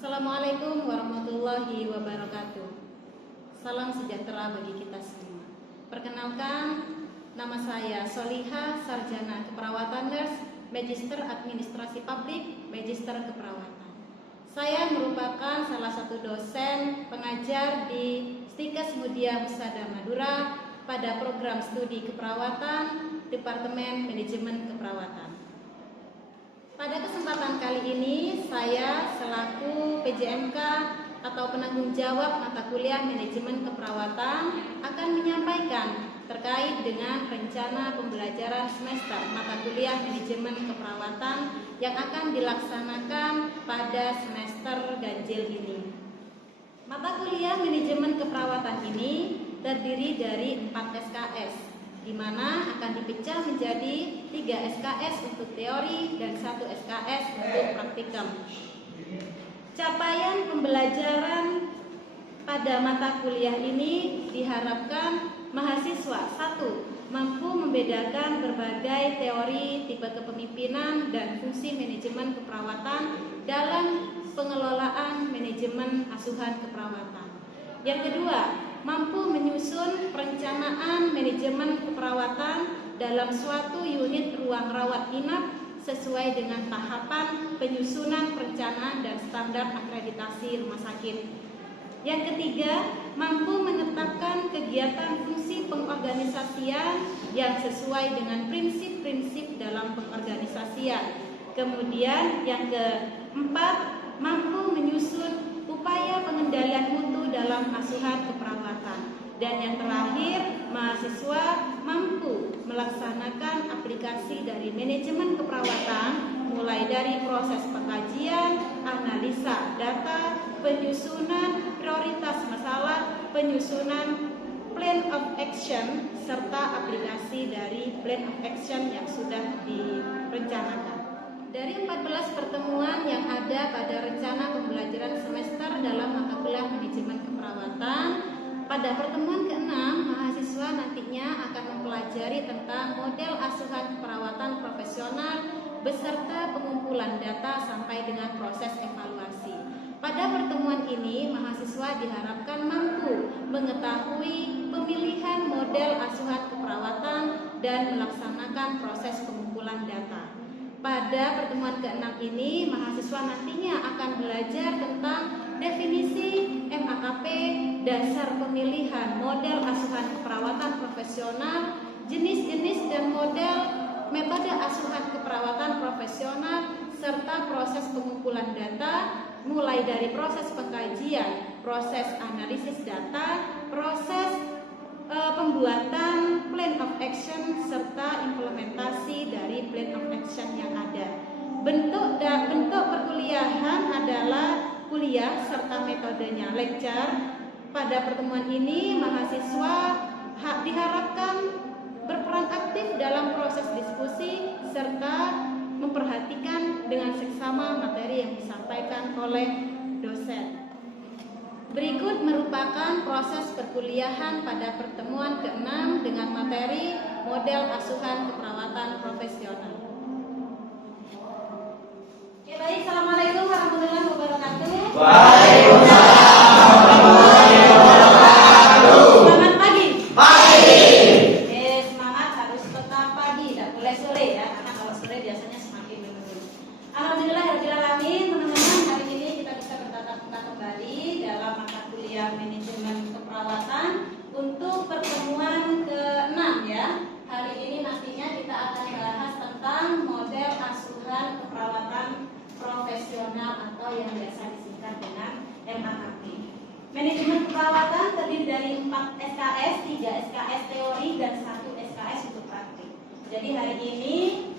Assalamualaikum warahmatullahi wabarakatuh. Salam sejahtera bagi kita semua. Perkenalkan, nama saya Solihah, Sarjana Keperawatan Nurse, Magister Administrasi Publik, Magister Keperawatan. Saya merupakan salah satu dosen pengajar di Stikes Mudia Husada Madura pada program studi keperawatan Departemen Manajemen Keperawatan. Pada kesempatan kali ini, saya selaku PJMK atau penanggung jawab mata kuliah Manajemen Keperawatan akan menyampaikan terkait dengan rencana pembelajaran semester mata kuliah Manajemen Keperawatan yang akan dilaksanakan pada semester ganjil ini. Mata kuliah Manajemen Keperawatan ini terdiri dari 4 SKS, di mana akan dipecah menjadi 3 SKS untuk teori dan 1 SKS untuk praktikum. Capaian pembelajaran pada mata kuliah ini diharapkan mahasiswa 1. Mampu membedakan berbagai teori tipe kepemimpinan dan fungsi manajemen keperawatan dalam pengelolaan manajemen asuhan keperawatan. Yang kedua, mampu menyusun perencanaan manajemen keperawatan dalam suatu unit ruang rawat inap sesuai dengan tahapan penyusunan perencanaan dan standar akreditasi rumah sakit. Yang ketiga, mampu menetapkan kegiatan fungsi pengorganisasian yang sesuai dengan prinsip-prinsip dalam pengorganisasian. Kemudian yang keempat, mampu menyusun upaya pengendalian mutu dalam asuhan keperawatan. Dan yang terakhir, mahasiswa mampu melaksanakan aplikasi dari manajemen keperawatan mulai dari proses pengkajian, analisa data, penyusunan prioritas masalah, penyusunan plan of action, serta aplikasi dari plan of action yang sudah direncanakan. Dari 14 pertemuan yang ada pada rencana pembelajaran semester dalam mata kuliah manajemen keperawatan, pada pertemuan ke-6 mahasiswa nantinya akan mempelajari tentang model asuhan keperawatan profesional beserta pengumpulan data sampai dengan proses evaluasi. Pada pertemuan ini mahasiswa diharapkan mampu mengetahui pemilihan model asuhan keperawatan dan melaksanakan proses pengumpulan data. Pada pertemuan ke-6 ini, mahasiswa nantinya akan belajar tentang definisi MAKP, dasar pemilihan model asuhan keperawatan profesional, jenis-jenis dan model metode asuhan keperawatan profesional, serta proses pengumpulan data, mulai dari proses pengkajian, proses analisis data, proses pembuatan plan of action serta implementasi dari plan of action yang ada. Bentuk perkuliahan adalah kuliah serta metodenya lecture. Pada pertemuan ini mahasiswa diharapkan berperan aktif dalam proses diskusi serta memperhatikan dengan seksama materi yang disampaikan oleh dosen. Berikut merupakan proses perkuliahan pada pertemuan ke-6 dengan materi model asuhan keperawatan profesional. Oke, baik, Assalamualaikum warahmatullahi wabarakatuh. Waalaikumsalam warahmatullahi wabarakatuh. Selamat pagi. Pagi. Oke, semangat harus tetap pagi, tidak boleh sore ya, karena kalau sore biasanya semakin menurun. Alhamdulillahirabbil alamin, teman-teman, hari ini kita bisa bertatap muka kembali dalam mata kuliah manajemen keperawatan untuk pertemuan ke-6 ya. Hari ini nantinya kita akan bahas tentang model asuhan keperawatan profesional atau yang biasa disingkat dengan MAKP. Manajemen keperawatan terdiri dari 4 SKS, 3 SKS teori dan 1 SKS untuk praktik. Jadi hari ini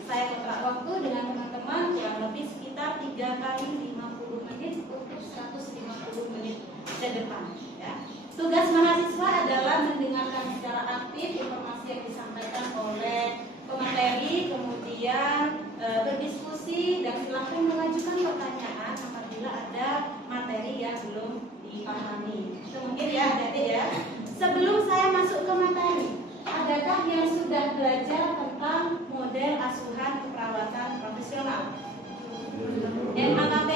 saya kontrak waktu dengan teman-teman kurang lebih sekitar 3 kali 50 menit untuk 150 menit ke depan ya. Tugas mahasiswa adalah mendengarkan secara aktif informasi yang disampaikan oleh pemateri, kemudian berdiskusi dan silakan mengajukan pertanyaan apabila ada materi yang belum dipahami. Itu mungkin ya, adik-adik ya. Sebelum saya masuk ke materi, adakah yang sudah belajar tentang model asuhan keperawatan profesional? MAKP?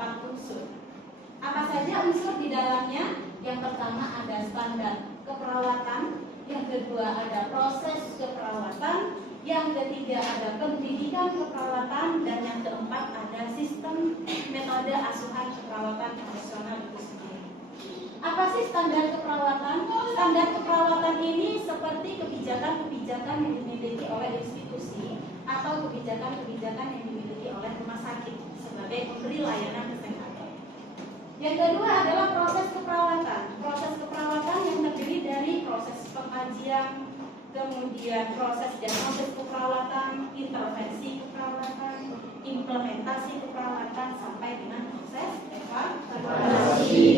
4 unsur. Apa saja unsur di dalamnya? Yang pertama ada standar keperawatan, yang kedua ada proses keperawatan, yang ketiga ada pendidikan keperawatan, dan yang keempat ada sistem metode asuhan keperawatan profesional itu sendiri. Apa sih standar keperawatan? Standar keperawatan ini seperti kebijakan-kebijakan yang dimiliki oleh institusi atau kebijakan-kebijakan yang dimiliki oleh rumah sakit sebagai pemberi layanan kesehatan. Yang kedua adalah proses keperawatan. Proses keperawatan yang terdiri dari proses pengkajian, kemudian proses diagnosis keperawatan, intervensi keperawatan, implementasi keperawatan, sampai dengan proses evaluasi.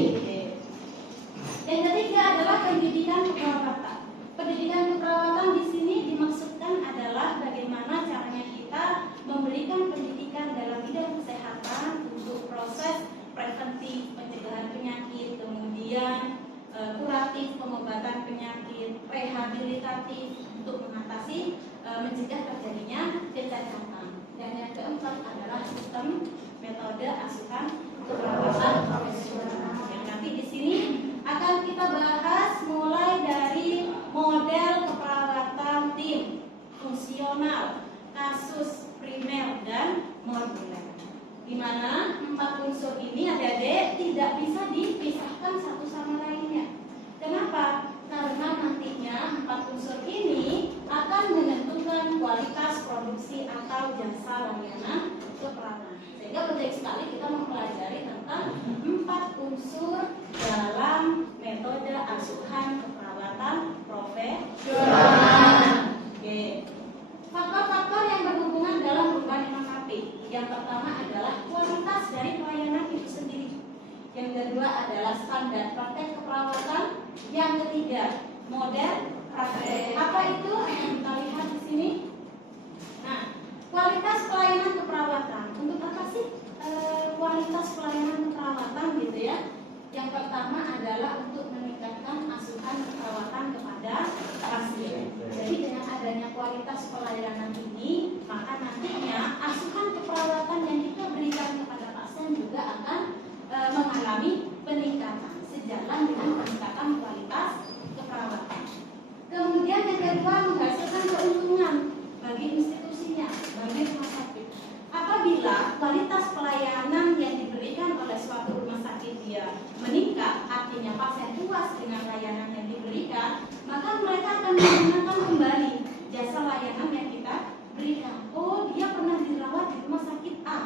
Yang ketiga adalah pendidikan keperawatan. Pendidikan keperawatan di sini dimaksudkan adalah bagaimana caranya kita memberikan pendidikan dalam bidang kesehatan untuk proses preventif, pencegahan penyakit, kemudian kuratif, pengobatan penyakit, rehabilitatif untuk mengatasi mencegah terjadinya kecacatan. Dan yang keempat adalah sistem metode asuhan keperawatan profesional. Yang nanti di sini akan kita bahas mulai dari model keperawatan tim, fungsional, kasus primer, dan moduler. Di mana 4 unsur ini adik-adik tidak bisa dipisahkan satu sama lainnya. Kenapa? Karena nantinya 4 unsur ini akan menentukan kualitas produksi atau jasa layanan keperawatan. Sehingga penting sekali kita mempelajari tentang 4 unsur dalam metode asuhan keperawatan profesional. Oke. Faktor-faktor yang berhubungan dalam perubahan MKP. Yang pertama adalah kualitas dari pelayanan itu sendiri. Yang kedua adalah standar praktek keperawatan. Yang ketiga, model praktek. Apa itu? Akan kita lihat di sini. Nah, kualitas pelayanan keperawatan. Untuk apa sih kualitas pelayanan keperawatan gitu ya? Yang pertama adalah untuk meningkatkan asuhan keperawatan kepada pasien. Jadi dengan adanya kualitas pelayanan ini, maka nantinya asuhan keperawatan yang kita berikan kepada pasien juga akan mengalami peningkatan sejalan dengan peningkatan kualitas keperawatan. Kemudian yang kedua, menghasilkan keuntungan bagi institusinya, bagi rumah sakit. Apabila kualitas pelayanan yang diberikan oleh suatu rumah sakit dia meningkat, artinya pasien puas dengan layanan yang diberikan, maka mereka akan menggunakan kembali jasa layanan yang kita berikan. Oh, dia pernah dirawat di rumah sakit A,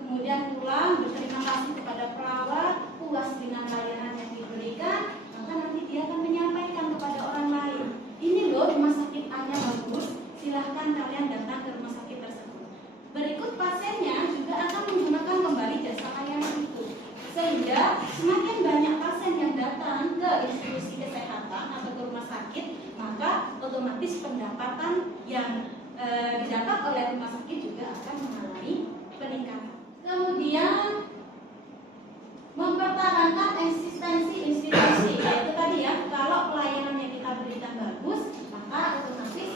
kemudian pulang berterima kasih kepada perawat, puas dengan layanan yang diberikan, maka nanti dia akan menyampaikan kepada orang lain, ini loh rumah sakit A-nya bagus, silahkan kalian datang ke rumah sakit tersebut. Berikut pasiennya juga akan menggunakan kembali jasa layanan itu, sehingga semakin banyak pasien yang datang ke institusi kesehatan atau ke rumah sakit, maka otomatis pendapatan yang didapat oleh rumah sakit juga akan mengalami peningkatan. Kemudian mempertahankan eksistensi institusi, yaitu tadi ya, kalau pelayanan yang kita berikan bagus, maka otomatis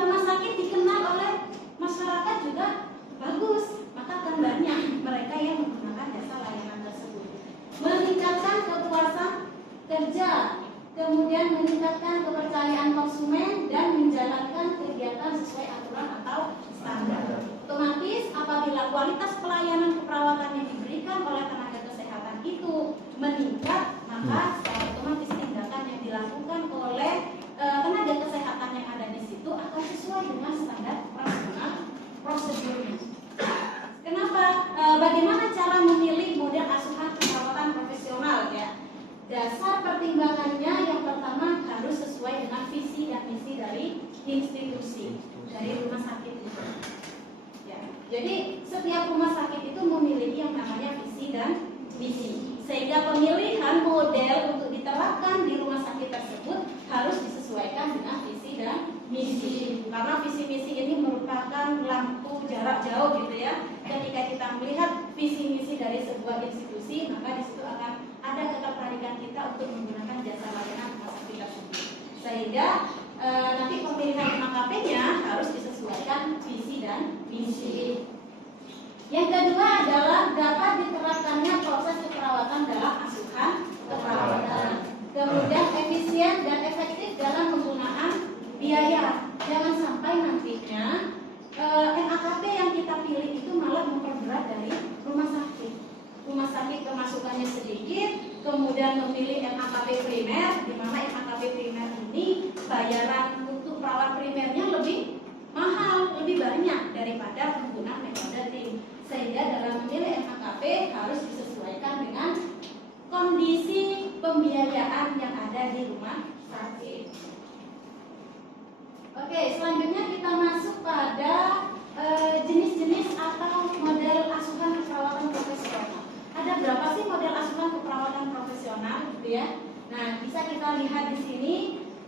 rumah sakit dikenal oleh masyarakat juga bagus, maka akan banyak mereka yang menggunakan jasa layanan tersebut. Meningkatkan kepuasan kerja, kemudian meningkatkan kepercayaan konsumen dan menjalankan kegiatan sesuai aturan atau standar. Otomatis apabila kualitas pelayanan keperawatan yang diberikan oleh tenaga kesehatan itu meningkat, maka secara otomatis tindakan yang dilakukan oleh tenaga kesehatan yang ada di situ akan sesuai dengan standar operasional prosedurnya. Kenapa? Bagaimana cara memilih model asuhan keperawatan profesional ya? Dasar pertimbangannya yang pertama harus sesuai dengan visi dan misi dari institusi, dari rumah sakit itu. Ya. Jadi setiap rumah sakit itu memiliki yang namanya visi dan misi, sehingga pemilihan model untuk diterapkan di rumah sakit tersebut harus disesuaikan dengan visi dan misi. Karena visi misi ini merupakan lampu jarak jauh gitu ya. Ketika kita melihat visi misi dari sebuah institusi, maka di situ akan ada ketertarikan kita untuk menggunakan jasa layanan rumah sakit tersebut. Sehingga nanti pemilihan MKP-nya harus disesuaikan visi dan misi. Yang kedua adalah dapat diterapkannya proses keperawatan dalam asuhan keperawatan. Kemudian efisien dan efektif dalam penggunaan biaya. Jangan sampai nantinya NAKP yang kita pilih itu malah memperberat dari rumah sakit. Rumah sakit kemasukannya sedikit, kemudian memilih NAKP primer, di mana NAKP primer ini bayaran untuk perawat primernya lebih mahal, lebih banyak daripada pengguna metode tim. Sehingga dalam memilih NAKP harus disesuaikan dengan kondisi pembiayaan yang ada di rumah sakit. Oke, selanjutnya kita masuk pada jenis-jenis atau model asuhan keperawatan profesional. Ada berapa sih model asuhan keperawatan profesional, gitu ya? Nah, bisa kita lihat di sini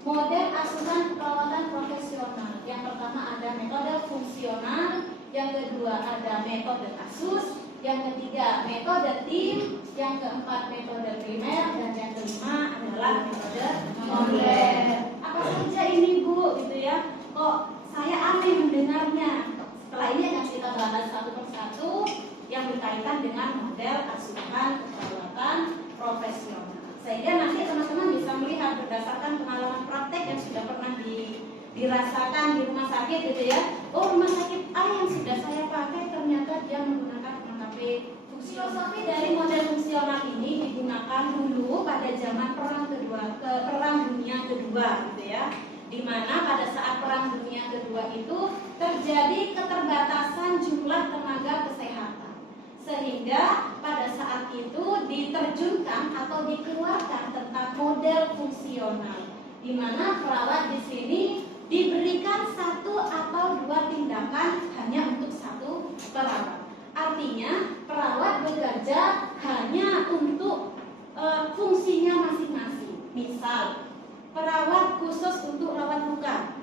model asuhan keperawatan profesional. Yang pertama ada metode fungsional, yang kedua ada metode kasus, yang ketiga metode tim, yang keempat metode primer, dan yang kelima adalah metode moduler. Apa saja ini Bu, gitu ya? Kok saya aneh mendengarnya? Setelah ini akan kita bahas satu persatu yang berkaitan dengan model asuhan keperawatan profesional. Sehingga nanti teman-teman bisa melihat berdasarkan pengalaman praktek yang sudah pernah dirasakan di rumah sakit, gitu ya. Oh, rumah sakit A yang sudah saya pakai ternyata dia menggunakan NAKP fungsional. Filosofi dari model fungsional ini digunakan dulu pada zaman Perang Dunia Kedua, gitu ya. Di mana pada saat Perang Dunia Kedua itu terjadi keterbatasan jumlah tenaga kesehatan, sehingga pada saat itu diterjunkan atau dikeluarkan tentang model fungsional, di mana perawat di sini diberikan satu atau dua tindakan hanya untuk satu perawat. Artinya perawat bekerja hanya untuk fungsinya masing-masing. Misal perawat khusus untuk rawat luka,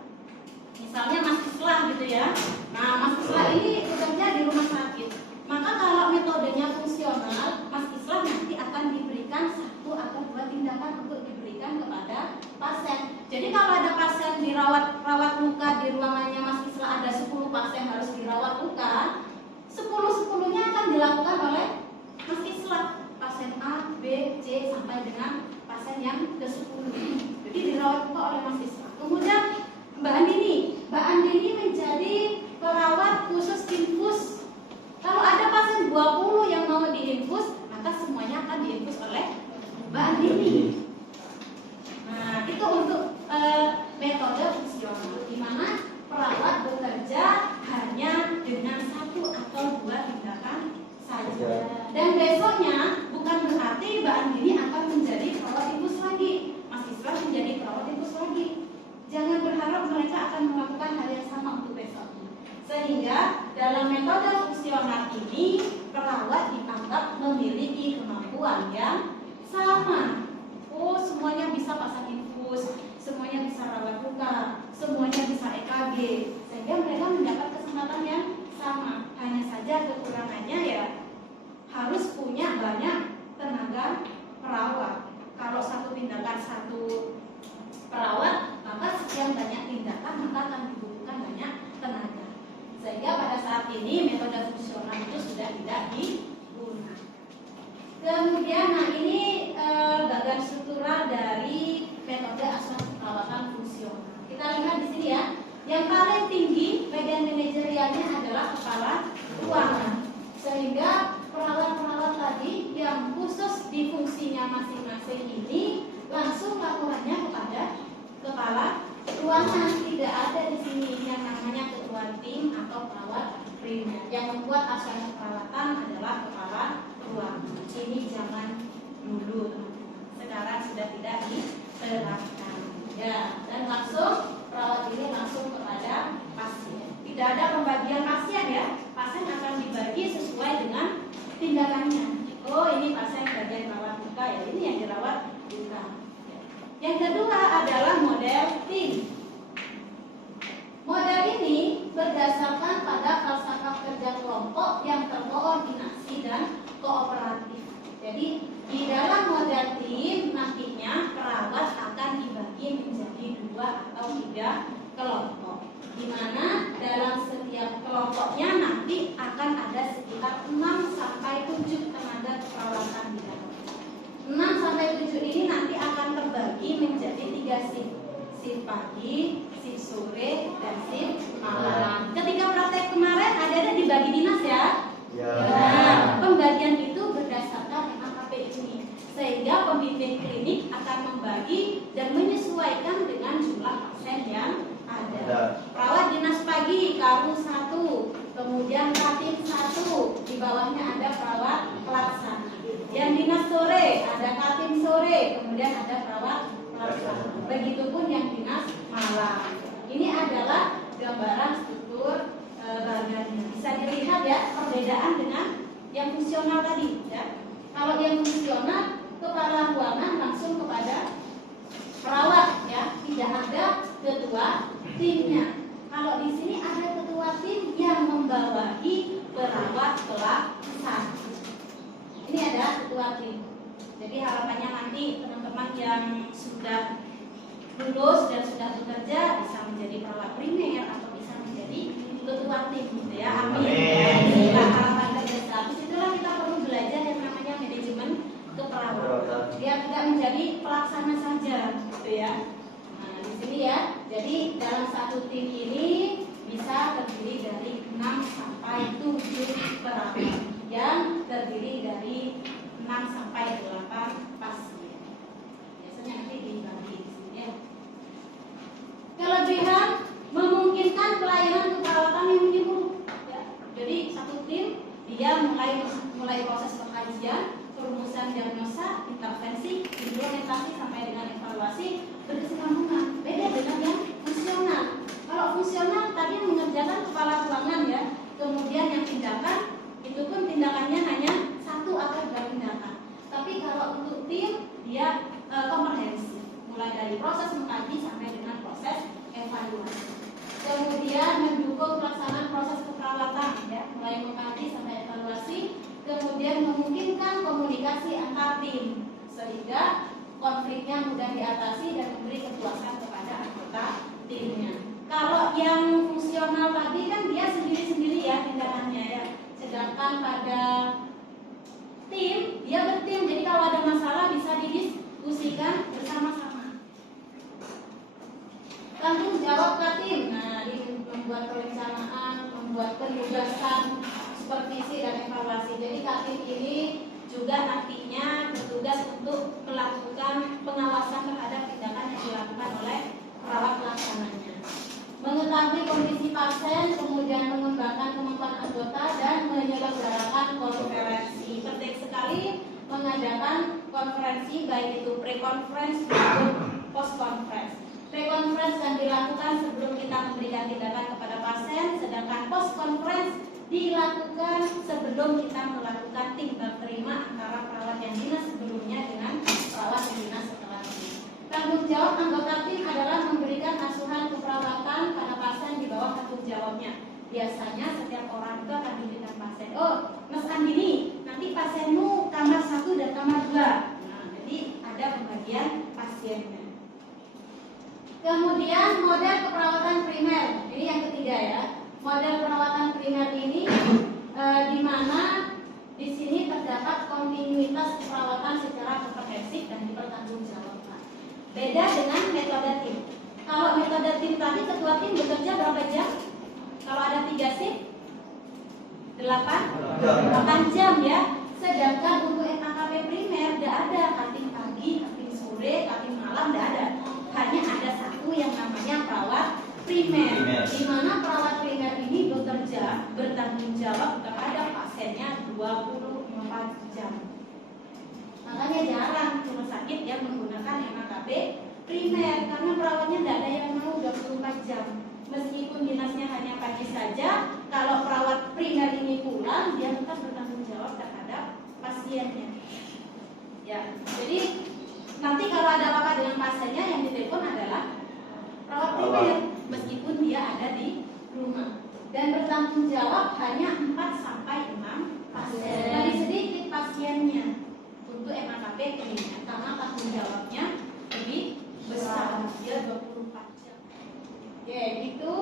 misalnya Mas Islah, gitu ya. Nah, Mas Islah ini bekerja di rumah sakit. Maka kalau metodenya fungsional, Mas Islah nanti akan diberikan satu atau dua tindakan untuk diberikan kepada pasien. Jadi kalau ada pasien rawat luka di ruangannya Mas Islah, ada 10 pasien harus dirawat luka, 10-10-nya akan dilakukan oleh Mas Islah. Pasien A, B, C sampai dengan pasien yang ke-10. Jadi dirawat luka oleh Mas Islah. Kemudian Mbak Andini menjadi perawat khusus infus. Kalau ada pasien 20 yang mau diinfus, maka semuanya akan diinfus oleh Mbak Andini. Nah, itu untuk metode fungsional, di mana perawat bekerja hanya dengan satu atau dua tindakan saja. Dan besoknya bukan berarti Mbak Andini akan menjadi perawat infus lagi, Mas Islah menjadi perawat infus lagi. Jangan berharap mereka akan melakukan hal yang sama untuk besoknya. Sehingga dalam metode fungsional ini perawat dianggap memiliki kemampuan yang sama. Oh, semuanya bisa pasang infus, semuanya bisa rawat luka, semuanya bisa EKG, sehingga mereka mendapat kesempatan yang sama. Hanya saja kekurangannya ya harus punya banyak tenaga perawat. Kalau satu tindakan satu perawat, maka sekian banyak tindakan maka akan dibutuhkan banyak tenaga. Sehingga pada saat ini metode fungsional itu sudah tidak digunakan. Kemudian, nah ini bagian struktural dari metode asuhan perawatan fungsional. Kita lihat di sini ya. Yang paling tinggi bagian manajerialnya adalah kepala ruangan. Sehingga perawat-perawat tadi yang khusus di fungsinya masing-masing ini langsung laporannya kepada kepala ruangan. Tidak ada di sini yang namanya ketua tim atau perawat primer. Yang membuat asuhan perawatan adalah kepala ruangan. Ini zaman dulu, teman-teman. Sekarang sudah tidak diterapkan. Ya, dan langsung perawat ini langsung kepada pasien. Tidak ada pembagian pasien ya. Pasien akan dibagi sesuai dengan tindakannya. Oh, ini pasien bagian rawat luka ya. Ini yang dirawat luka. Yang kedua adalah model tim. Model ini berdasarkan pada falsafah kerja kelompok yang terkoordinasi dan kooperatif. Jadi di dalam model tim nantinya perawat akan dibagi menjadi 2 atau 3 kelompok. di mana dalam setiap kelompoknya nanti akan ada sekitar 6 sampai 7 tenaga keperawatan di dalam. 6 sampai 7 ini nanti akan terbagi menjadi 3 shift. Shift pagi, shift sore, dan shift malam. Ketika praktek kemarin ada dibagi dinas ya. Nah, pembagian itu berdasarkan MAKP ini, sehingga pembimbing klinik akan membagi dan menyesuaikan dengan jumlah pasien yang ada. Perawat dinas pagi Karu 1, kemudian Katim 1, di bawahnya ada perawat pelaksana. Yang dinas sore ada Katim sore, kemudian ada perawat pelaksana. Begitupun yang dinas malam. Ini adalah gambaran struktur bagiannya. Bisa dilihat ya perbedaan dengan yang fungsional tadi ya. Kalau yang fungsional kepala ruangan langsung kepada perawat ya, tidak ada ketua timnya. Kalau di sini ada ketua tim yang membawahi perawat pelaksana. Ini ada ketua tim. Jadi harapannya nanti teman-teman yang sudah lulus dan sudah bekerja bisa menjadi perawat primer atau bisa menjadi ketua tim gitu ya. Amin. Inilah harapan kerja. Disitulah kita perlu belajar yang namanya manajemen keperawatan. Dia tidak menjadi pelaksana saja gitu ya. Nah, di sini ya. Jadi dalam satu tim ini bisa terdiri dari 6 sampai 7 perawat yang terdiri dari 6 sampai 8 pasien. Biasanya nanti dibagi di sini ya. Kelebihan memungkinkan pelayanan keperawatan yang menyeluruh ya. Jadi satu tim dia mulai proses pengkajian, perumusan diagnosa, intervensi, implementasi sampai dengan evaluasi berkesinambungan. Beda dengan yang fungsional. Kalau fungsional tadi mengerjakan kepala ruangan ya, kemudian yang tindakan itu pun tindakannya hanya 1 atau 2 tindakan. Tapi kalau untuk tim dia komprehensif, mulai dari proses mengkaji sampai dengan proses evaluasi. Kemudian mendukung pelaksanaan proses keperawatan ya, mulai mengkaji sampai evaluasi. Kemudian memungkinkan komunikasi antar tim sehingga konfliknya mudah diatasi dan memberi kepuasan kepada anggota timnya. Kalau yang fungsional tadi kan dia sendiri-sendiri ya tindakannya ya. Sedangkan pada tim dia bertim, jadi kalau ada masalah bisa didiskusikan bersama-sama. Tanggung jawab tim, nah ini membuat perencanaan, membuat penugasan, supervisi dan evaluasi. Jadi Katim ini juga nantinya bertugas untuk melakukan pengawasan terhadap tindakan yang dilakukan oleh perawat pelaksananya. Mengetahui kondisi pasien, kemudian mengembangkan kemampuan anggota dan menyelenggarakan konferensi. Penting sekali mengadakan konferensi baik itu pre-conference maupun post-conference. Pre-conference yang dilakukan sebelum kita memberikan tindakan kepada pasien, sedangkan post-conference dilakukan sebelum kita melakukan timbang terima antara perawat yang dinas sebelumnya dengan perawat yang dinas setelah ini. Tanggung jawab anggota tim adalah memberikan asuhan keperawatan pada pasien di bawah tanggung jawabnya. Biasanya setiap orang itu akan diberikan pasien. Oh, Mas Andini, nanti pasienmu kamar 1 dan kamar 2. Nah, jadi ada pembagian pasiennya. Kemudian model keperawatan primer. Ini yang ketiga ya. Model perawatan primer ini di mana di sini terdapat kontinuitas perawatan secara komprehensif dan dipertanggungjawabkan. Beda dengan metode tim. Kalau metode tim tadi ketua tim bekerja berapa jam? Kalau ada 3 shift 8 jam ya. Sedangkan untuk MAKP primer tidak ada Katim pagi, Katim sore, Katim malam tidak ada. Hanya ada satu yang namanya perawat primer, di mana perawat primer ini bekerja bertanggung jawab terhadap pasiennya 24 jam. Makanya jarang rumah sakit yang menggunakan MAKP primer karena perawatnya tidak ada yang mau 24 jam. Meskipun dinasnya hanya pagi saja, kalau perawat primer ini pulang, dia tetap bertanggung jawab terhadap pasiennya. Ya, jadi nanti kalau ada apa-apa dengan pasiennya yang ditelepon adalah perawat primer, meskipun dia ada di rumah. Dan bertanggung jawab hanya 4 sampai 6 pasien. Lebih sedikit pasiennya untuk MAKP klinik karena tanggung jawabnya lebih besar, dia 24 jam. Yaitu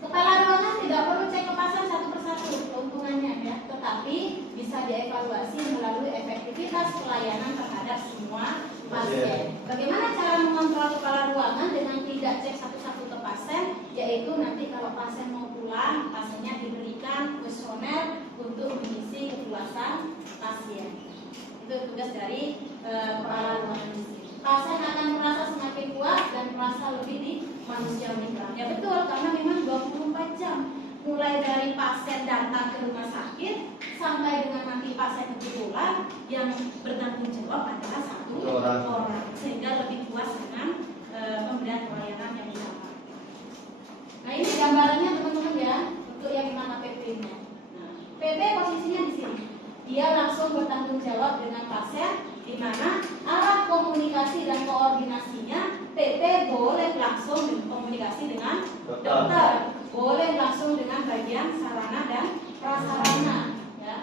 kepala ruangan tidak perlu cek ke pasien satu persatu keuntungannya ya, tetapi bisa dievaluasi melalui efektivitas pelayanan terhadap semua pasien. Bagaimana cara mengontrol kepala ruangan dengan tidak cek satu-satu ke pasien? Yaitu nanti kalau pasien mau pulang, pasiennya diberikan kuesioner untuk mengisi kepuasan pasien. Itu tugas dari kepala ruangan di sini. Pasien akan merasa semakin puas dan merasa lebih dimanusiawikan. Ya betul, karena memang 24 jam. Mulai dari pasien datang ke rumah sakit sampai dengan nanti pasien pulang, yang bertanggung jawab adalah satu orang. Sehingga lebih puas dengan pemberian pelayanan yang sama. Nah ini gambarannya teman-teman ya, untuk yang 5 PP-nya. Nah, PP posisinya di sini. Dia langsung bertanggung jawab dengan pasien, di mana arah komunikasi dan koordinasinya PP boleh langsung komunikasi dengan dokter, boleh langsung dengan bagian sarana dan prasarana ya.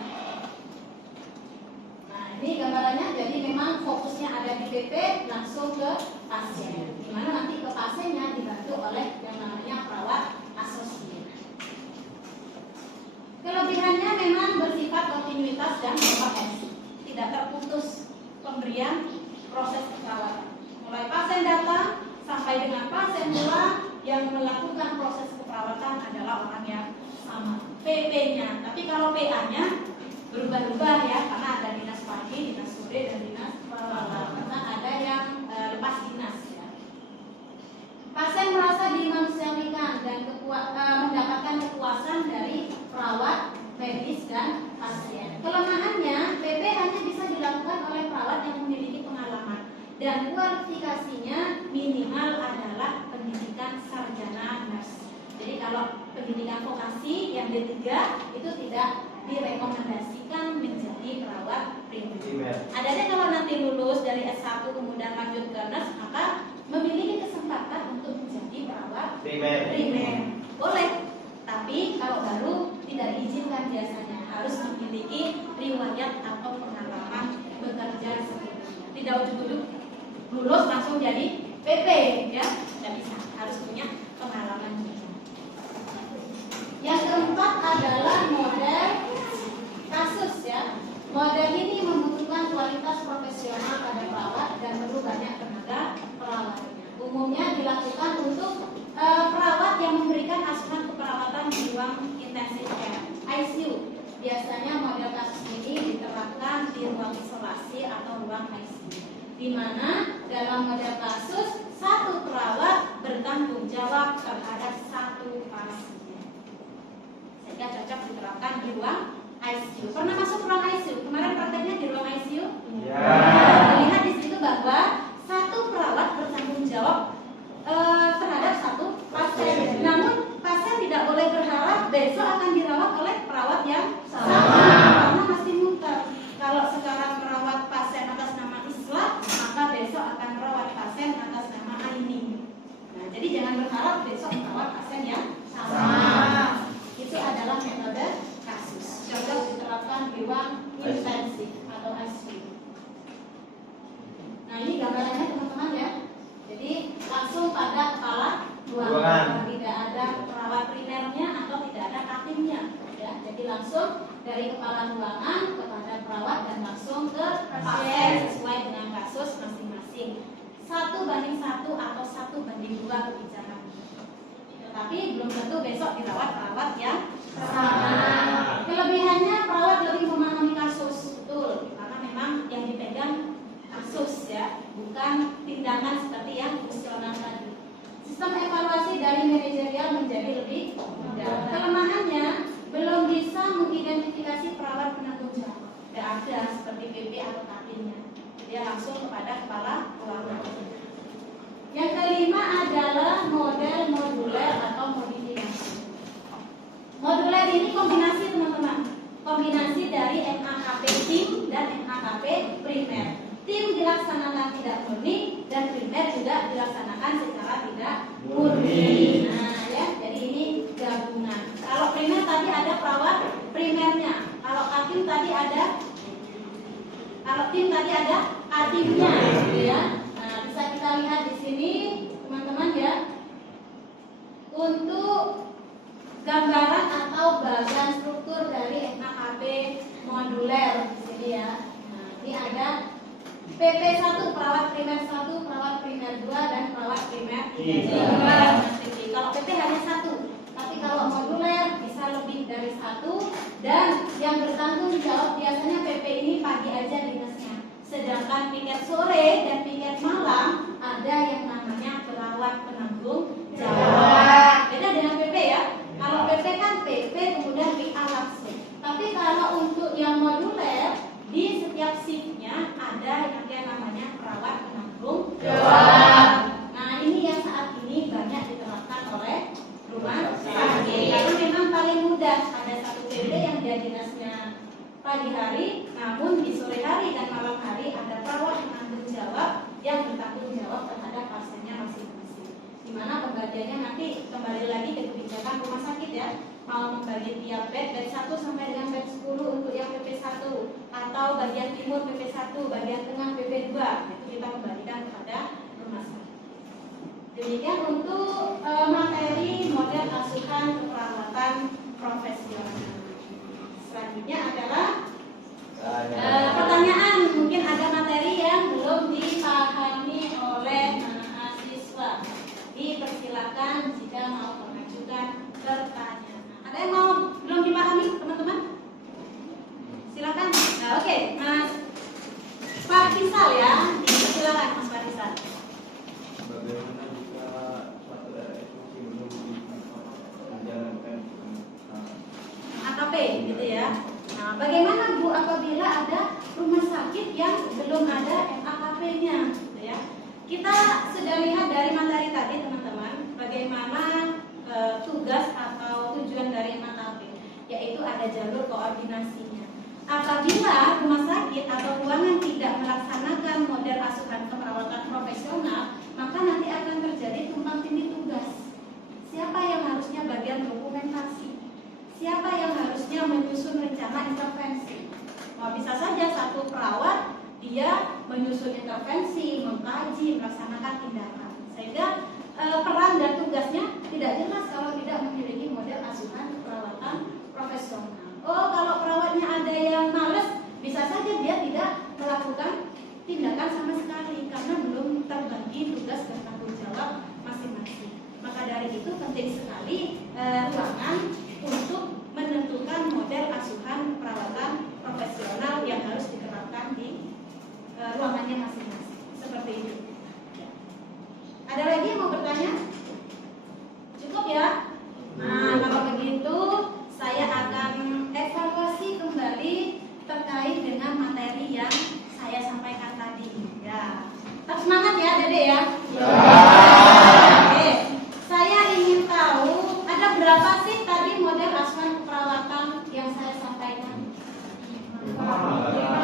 Nah ini gambarannya, jadi memang fokusnya ada di PP langsung ke pasien, di mana nanti ke pasiennya dibantu oleh yang namanya perawat asosiat. Kelebihannya memang bersifat kontinuitas dan berkoherensi, tidak terputus pemberian proses perawatan. Mulai pasien datang sampai dengan pasien pulang, yang melakukan proses keperawatan adalah orang yang sama. PP-nya, tapi kalau PA-nya berubah-ubah ya, karena ada dinas pagi, dinas sore, dan dinas malam. Karena ada yang lepas dinas ya. Pasien merasa dimanusiawikan dan mendapatkan kepuasan dari perawat, medis, dan pasien. Kelemahannya, PP hanya bisa dilakukan oleh perawat yang memiliki pengalaman dan kualifikasinya minimal adalah pendidikan sarjana nurse. Jadi kalau pendidikan vokasi yang D3 itu tidak direkomendasikan menjadi perawat primer. Adanya kalau nanti lulus dari S1 kemudian lanjut ke nurse, maka memiliki kesempatan untuk menjadi perawat primer. Boleh, tapi kalau baru tidak diizinkan biasanya, harus memiliki riwayat atau pengalaman bekerja sebelumnya. Tidak ujuk-ujuk lulus langsung jadi PP ya, tidak bisa, harus punya pengalaman juga. Yang keempat adalah model kasus ya. Model ini membutuhkan kualitas profesional pada perawat dan perlu banyak tenaga perawatnya. Umumnya dilakukan untuk perawat yang memberikan asuhan keperawatan di ruang intensif care ICU. Biasanya model kasus ini diterapkan di ruang isolasi atau ruang ICU, di mana dalam model kasus satu perawat bertanggung jawab terhadap satu pasien, sehingga cocok diterapkan di ruang ICU. Pernah masuk ruang ICU? Kemarin prakteknya di ruang ICU? Ya. Lihat di situ bahwa satu perawat bertanggung jawab terhadap satu pasien. Namun pasien tidak boleh berharap besok akan dirawat oleh perawat yang sama, karena masih muter. Kalau sekarang merawat pasien atas nama Islam, maka besok akan merawat pasien atas nama Aini. Nah, jadi jangan berharap besok merawat pasien yang sama. Itu adalah metode kasus. Cocok diterapkan di ruang intensif atau ICU. Nah, ini gambarannya teman-teman ya. Jadi langsung pada kepala ruangan, tidak ada perawat primernya atau tidak ada katimnya ya. Jadi langsung dari kepala ruangan kepada perawat dan langsung ke pasien sesuai dengan kasus masing-masing. 1:1 atau 1:2 kebijakan. Tetapi belum tentu besok dirawat perawat yang sama. Kelebihannya perawat lebih memahami kasus, betul, karena memang yang dipegang kasus ya, bukan tindakan seperti yang fungsional tadi. Sistem evaluasi dari manajerial menjadi lebih mudah. Kelemahannya belum bisa mengidentifikasi perawat penanggung jawab. Tidak ada seperti PP atau katimnya. Dia langsung kepada kepala ruangan. Yang kelima adalah model moduler atau modifikasi. Moduler ini kombinasi teman-teman, kombinasi dari MAKP tim dan MAKP primer. Tim dilaksanakan tidak murni dan primer juga dilaksanakan secara tidak murni. Nah ya, jadi ini gabungan. Kalau primer tadi ada perawat primernya, kalau tim tadi ada katimnya, gitu ya. Nah bisa kita lihat di sini teman-teman ya. primer 1, perawat primer 2, dan perawat primer 3. Kalau PP hanya 1, tapi kalau moduler bisa lebih dari 1, dan yang bertanggung jawab biasanya PP ini pagi aja dinasnya. Sedangkan piket sore dan piket malam ada yang namanya perawat penanggung jawab. Beda dengan PP ya. Kalau PP kan PP kemudian PA langsung. Tapi kalau untuk yang moduler di setiap shiftnya ada yang namanya perawat penanggung jawab. Nah ini yang saat ini banyak diterapkan oleh rumah sakit. Karena memang paling mudah ada satu PP yang dia dinasnya pagi hari, namun di sore hari dan malam hari ada perawat penanggung jawab yang bertanggung jawab terhadap pasiennya masing-masing. Di mana pembagiannya nanti kembali lagi ke kebijakan rumah sakit ya. Mau membagi tiap bed 1 sampai dengan bed 10 untuk yang PP 1, atau bagian timur PP 1, bagian tengah PP 2, itu kita kembalikan kepada rumah sakit. Demikian untuk materi model asuhan keperawatan profesional. Selanjutnya adalah pertanyaan, mungkin ada materi yang belum dipahami oleh mahasiswa. Dipersilakan jika mau mengajukan pertanyaan. Ada yang mau belum dipahami teman-teman? Silakan. Nah, oke, Mas Farisal ya, silakan Mas Farisal. Bagaimana jika suatu daerah itu belum menjalankan AKP gitu ya. Nah, bagaimana Bu apabila ada rumah sakit yang belum ada AKP-nya gitu ya. Kita sudah lihat dari materi tadi teman-teman, bagaimana tugas atau tujuan dari MAKP, yaitu ada jalur koordinasinya. Apabila rumah sakit atau ruangan tidak melaksanakan model asuhan keperawatan profesional, maka nanti akan terjadi tumpang tindih tugas. Siapa yang harusnya bagian dokumentasi? Siapa yang harusnya menyusun rencana intervensi? Nah, bisa saja satu perawat dia menyusun intervensi, mengkaji, melaksanakan tindakan, sehingga peran dan tugasnya tidak jelas kalau tidak memiliki model asuhan keperawatan profesional. Oh, kalau perawatnya ada yang males, bisa saja dia tidak melakukan tindakan sama sekali karena belum terbagi tugas dan tanggung jawab masing-masing. Maka dari itu penting sekali ruangan untuk menentukan model asuhan perawatan profesional yang harus diterapkan di ruangannya masing-masing. Seperti itu. Ada lagi yang mau bertanya? Cukup ya? Nah, kalau begitu saya akan evaluasi kembali terkait dengan materi yang saya sampaikan tadi. Ya, tetap semangat ya, Dede ya. Oke, saya ingin tahu ada berapa sih tadi model asuhan keperawatan yang saya sampaikan?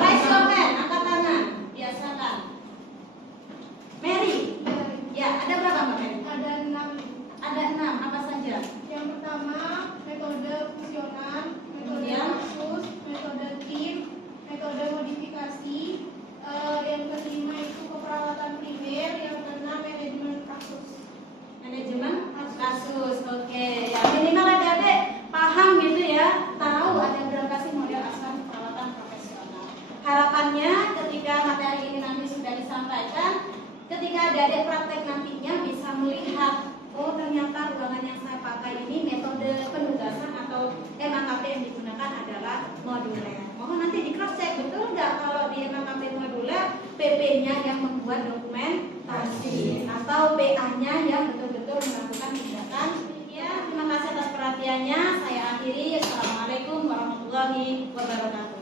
Raise your hand, angkat tangan, biasakan. Mary, ya ada berapa Mbak Mary? Ada 6. Ada 6, apa saja? Yang pertama metode fungsional, metode Kemudian? kasus, metode tim, metode modifikasi. Yang kelima itu keperawatan primer, yang keenam manajemen kasus. Manajemen kasus, oke. Ya minimal adik-adik paham gitu ya, tahu ada berapa sih model asuhan perawatan profesional. Harapannya ketika materi ini nanti sudah disampaikan, ketika adik-adik praktek nantinya bisa melihat, oh ternyata ruangan yang saya pakai ini metode penugasan atau MAKP yang digunakan adalah moduler. Mohon nanti di cross check betul nggak kalau di MAKP moduler PP-nya yang membuat dokumentasi atau PA-nya yang betul-betul melakukan tindakan. Ya, terima kasih atas perhatiannya. Saya akhiri. Assalamualaikum warahmatullahi wabarakatuh.